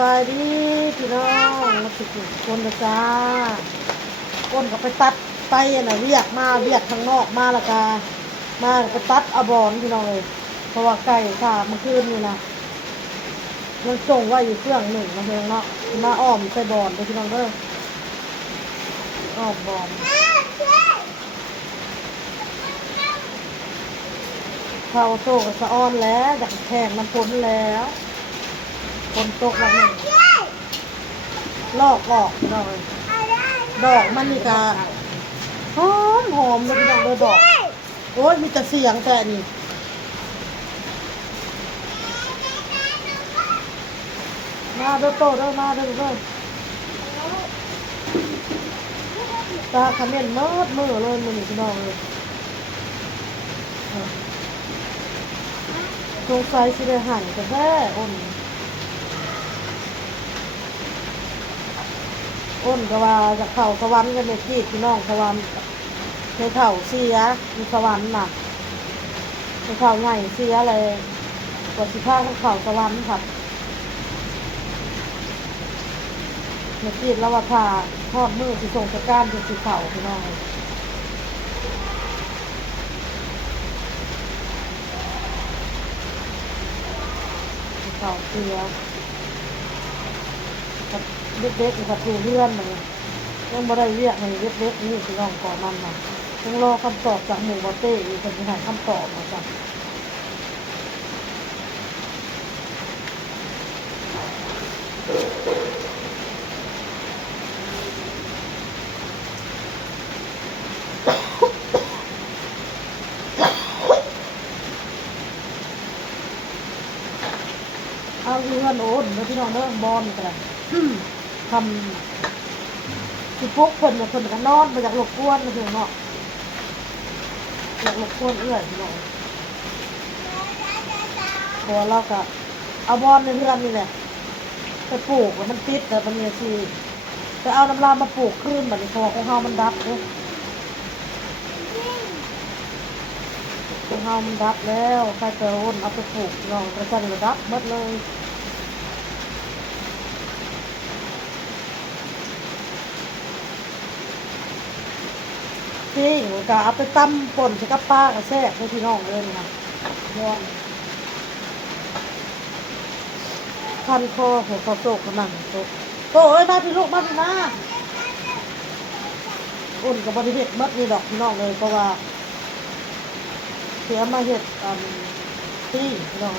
บายดีพี่น้องมาสุขุมคนละจ้าคนก็ไปตัดไปน่ะเรียกมาเรียกทางนอกมาและกามาไปตัดเอาบอนพี่น้องเลยเพราะว่าไก่ค่ะเมื่อคืนนี่นะมันส่งไว้อยู่เครื่องหนึ่งนะเพียงเนาะมาอ้อมใส่บอนไปพี่น้องเด้ออ้อมบอนเข้าโต๊ะสะอ้อนแล้วอยากแข่งมันพ้นแล้วคนตกวันหนึ่งลอกออกพี่น้องเลยดอกมันนี่กะหอมหอมเลยพี่น้องเลยดอกโอ้ยมีแต่เสียงแต่นี่มาเด้อโตเด้อมาเด้อเด้อตาขมิ้นเมิดมือเลยมือนี่พี่น้องเลยสงสัยสิได้หั่นกันแท้อ้นก็ว่าจากเข่าสวรรค์กันในที่พี่น้องสวรรค์ในเข่าเสียมีสวรรค์น่ะในเข่าใหญ่เสียอะไรกว่าสิผ้าของเข่าสวรรค์ครับในที่แล้วว่าผ่าทอดมือสิส่งสการเป็นสีเข่าพี่น้องสีเข่าเสียกับเด็กๆกับดูเพื่อนมันยังบ่ได้เรียกให้เด็กๆนี่พี่น้องก่อนมันน่ะต้องรอคำตอบจากหมู่บอเต้อีกคนจะให้คำตอบมาจ้ะเอาเพื่อนโอนแล้วพี่น้องเริ่มบอลกันทำสิปุ๊กคนเนี่ยคนกันนอนมาจากหลบกวนมาถึงเนาะอยากหลบกวนเอื้อยพี่น้องพอเราก็เอาบอลในเพื่อนนี่แหละไปปลูกแล้วมันติดแต่มันเนี่ยสิจะเอาน้ำลายมาปลูกขึ้นแบบนี้เพราะของเฮามันดับเลยของเฮามันดับแล้วใครจะโอนเอาไปปลูกน้องกระจันระดับหมดเลยจริงก็เอาไปตำป่นใส่กับปลากระแทกให้พี่น้องเลยนะย้อนพันคอของเขาโตกกำลังโตโตเอ้ยมาพี่ลูกมาพี่มาอุ่นกับบริเวณมัดนี่ดอกพี่น้องเลยเพราะว่าเสียมาเห็ดตี้พี่น้อง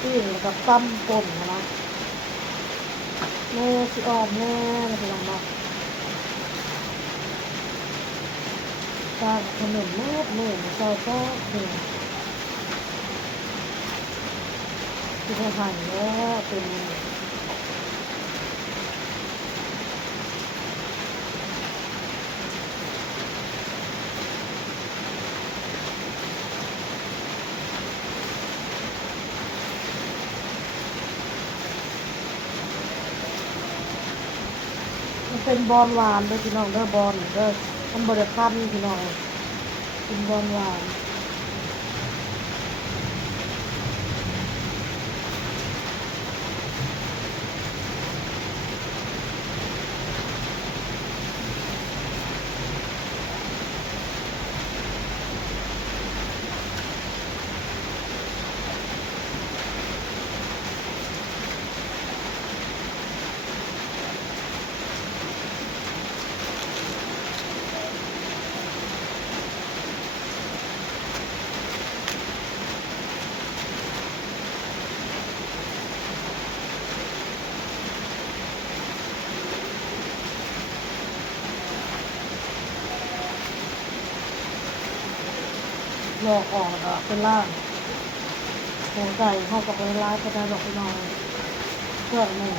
ตี้กับตำป่นนะแม่สิออมแม่พี่น้องเนาะตาขนมเมื่อเมื่อเจ้าก็เดือดที่เขาหั่นแล้วเป็นมันเป็นบอลหวานด้วยพี่น้องเด้อบอลเด้อมันบริพันธ์พี่น้องเป็นบอลหวานหลอกออกเป็นล่างหัวใจเข้ากับเป็นร้ายก็ได้ดอกพี่น้องเพื่อนหนึ่ง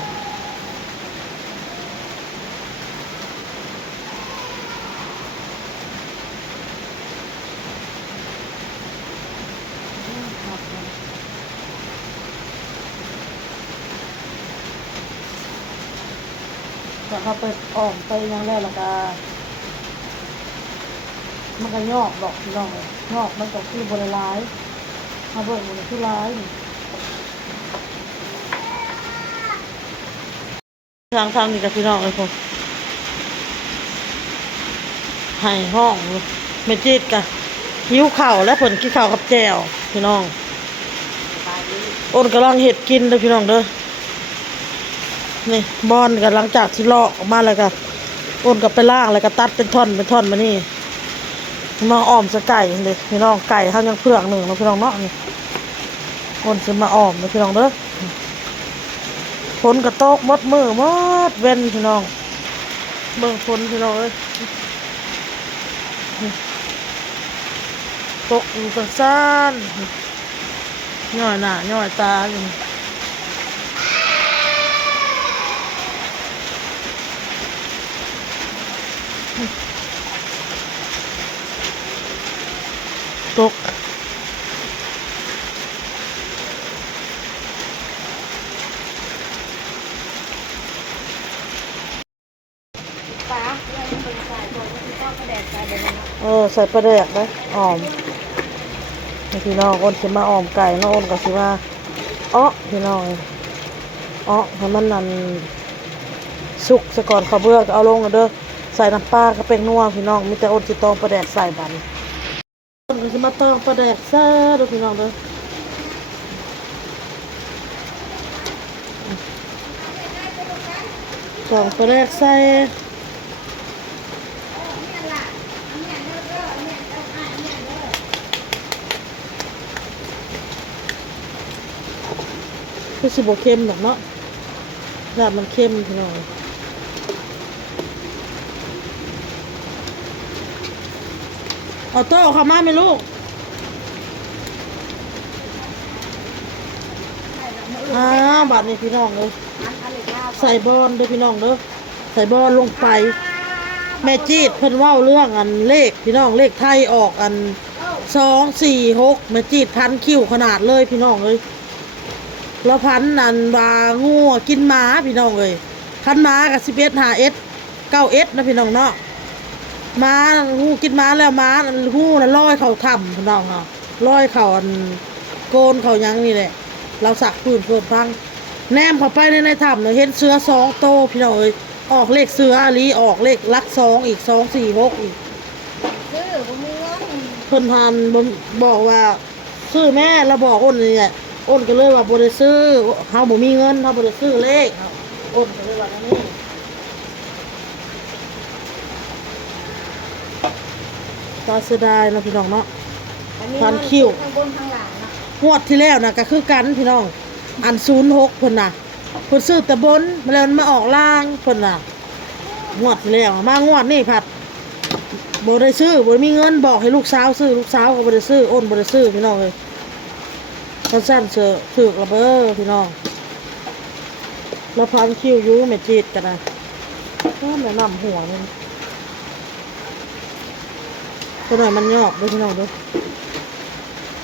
แต่เขาไปอ่อมไปยังแรกละกามันก็ยอกดอกพี่น้องยอกมันก็คือบริร้ายมาเบิกมันคือร้าย ทางนี่กับพี่น้องเลยผมให้ห้องเมจิตกะหิวข่าวและผลกินข่าวกับแจวพี่น้องอ้นกำลังเห็ดกินเลยพี่น้องเด้อนี่บอนกันหลังจากที่ลอกออกมาแล้วก็อ้นกับไปล่างแล้วก็ตัดเป็นท่อนมานี่มาอ้อมสไก่เลยพี่น้องไก่เขายังเผือกหนึ่งนะพี่น้องเนาะนี่อ้นจะมาอ้อมนะพี่น้องเด้อฝนกระตกมดมือมดเว้นพี่น้องเบิ่งฝนพี่น้องเอ้ยตกอยู่กันซ่านย่อยหน้าย่อยตาอยู่ตกใส่ปลาแดกได้อ้อมพี่น้องอ้นสิมาอ้อมไก่น้องอ้นก็สิว่าพี่น้องให้มันนั่นสุกซะก่อนข้าวเบื่อก็เอาลงเด้อใส่น้ำปลาก็เป็นนัวพี่น้องมีแต่อ้นสิตองปลาแดกใส่บัดอ้นก็สิมาตองปลาแดกซะเด้อพี่น้องเด้อตองปลาแดกใส่คือสิบ่เค็มหรอกเนาะลาบมันเค็มพี่น้องเอาโต้เข้ามาไหมลูกบาดนี้พี่น้องเลยใส่บอลเด้อพี่น้องเด้อใส่บอลลงไปแม่จีดเพิ่นเว้าเรื่องอันเลขพี่น้องเลขไทยออกอัน246แม่จีดพันคิ้วขนาดเลยพี่น้องเลยแล้วพันนั่นว่างัวกินหมาพี่น้องเลยพันหมากับ11 5S 9S นะพี่น้องเนาะหมางูกินหมาแล้วหมางูน่ะลอยเข้าถ้ำพี่น้องเนาะลอยเข้าอันโกนเข้ายังนี่แหละเราสักปืนเปิดฟังแนมเข้าไปในถ้ำเนาะเห็นเสือ2 โตพี่น้องเอ้ยออกเลขเสืออลีออกเลขลัก2อีก246อีกเพิ่นทันบอกว่าซื้อแม่เราบอกอ้นนี่แหละอ้นก็เลยว่าบ่ได้ซื้อเฮาบ่มีเงินเฮาบ่ได้ซื้อเลขอ้นก็เลยว่านี่ตาเสียดายเนาะพี่น้องเนาะพันคิวงวดที่แล้วน่ะก็คือกันพี่น้องอัน06เพิ่นน่ะเพิ่นซื้อแต่บนมาแล้วมาออกล่างเพิ่นน่ะงวดที่แล้วมางวดนี่ผัดบ่ได้ซื้อบ่มีเงินบอกให้ลูกสาวซื้อลูกสาวก็บ่ได้ซื้ออ้นบ่ได้ซื้อพี่น้องเอ้ยเขาสั้นเสือถือกระเบ้อพี่น้องเราพันคิวยูเมจิตกันนะก็แม่นำหัวมันตัวหน่อยมันยอกด้วยพี่น้องด้วย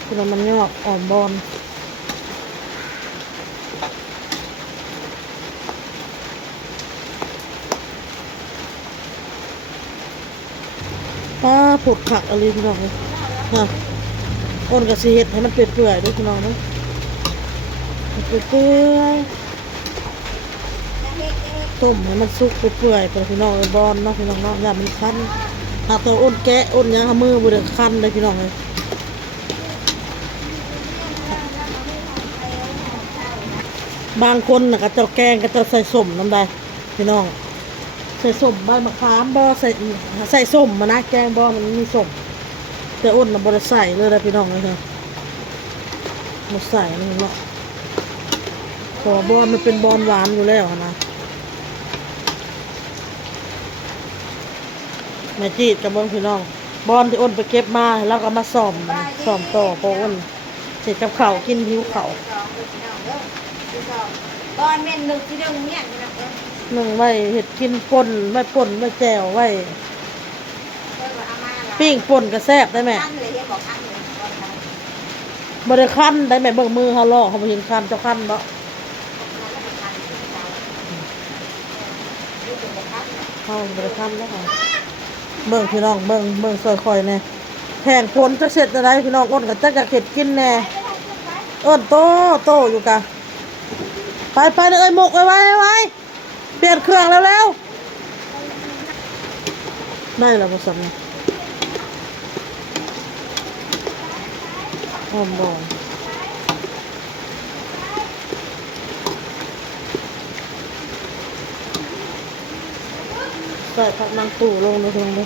ตัวหน่อยมันยอกอ่อมบอลป้าผดผักอะไรพี่น้องเลยฮะอ้นกับซีเห็ดให้มันเปื่อยๆด้วยพี่น้องด้วยเปื่อยต้มให้มันสุกเปื่อยๆไปพี่น้องบอลเนาะพี่น้องเนาะอย่ามันคันตัวอ้นแกะอ้นยังมือบุเรคันเลยพี่น้องเลยบางคนน่ะก็จะแกงก็จะใส่ส้มน้ำได้พี่น้องใส่ส้มใบมะขามบ่ใส่ส้มมานะแกงบ่มันมีส้มแต่อ้นน่ะบ่ได้ใส่เลยนะพี่น้องเลยค่ะบ่ใส่นี่เนาะเพราะบอลมันเป็นบอลหวานอยู่แล้วนะแม่จีดกับเบิ้งพี่น้องบอลที่อ้นไปเก็บมาแล้วก็มาซ่อมต่อเพราะอ้นเสร็จกับข้าวกินหิวข้าวบอลเม่นหนึ่งที่เรื่องเนี่ยนะหนึ่งไว้เห็ดกินป่นไว้ป่นไว้แจ่วไว้ปิ้งป่นกระแซบได้ไหมบริคันได้ไหมเบิ่งมือเขาลอกเขาไปเห็นคันเจ้าคันบ่เขาบริคันแล้วค่ะเบิ่งพี่น้องเบิ่งซอยคอยแน่แผงผลจะเสร็จอะไรพี่น้องอ้นกับจะอยากเห็ดกินแน่อ้นโตอยู่กะไปเอ้ยหมกไว้ เปลี่ยนเครื่องแล้ว ได้แล้วผสมหอมดองใส่ผักนางตู่ลงในตรงนี้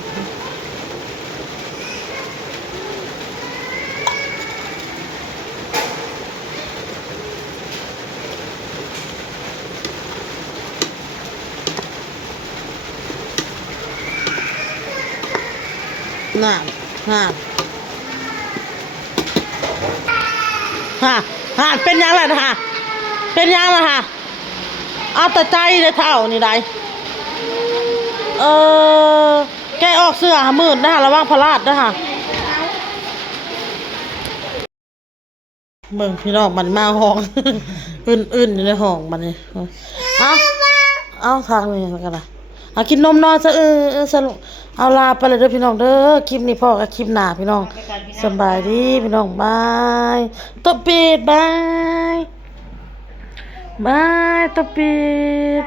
น่าฮะเป็นยังไงนะฮะเป็นยังล่ะฮะเอาแต่ใจเลยเท่านี่ได้แกออกเสื้อมืดนะฮะระวังพลาดนะฮะเบิ่งพี่น้องมันมาห้อง อื่นอยู่ในห้องมันนี่เอาทางนี้มันกันนะเอากินนมนอนซะสรุปเอาลาไปเลยเด้อพี่น้องเด้อคลิปนี้พ่อกับคลิปหน้าพี่น้องสบายดีพี่น้องบายตบปิดบายตบปิด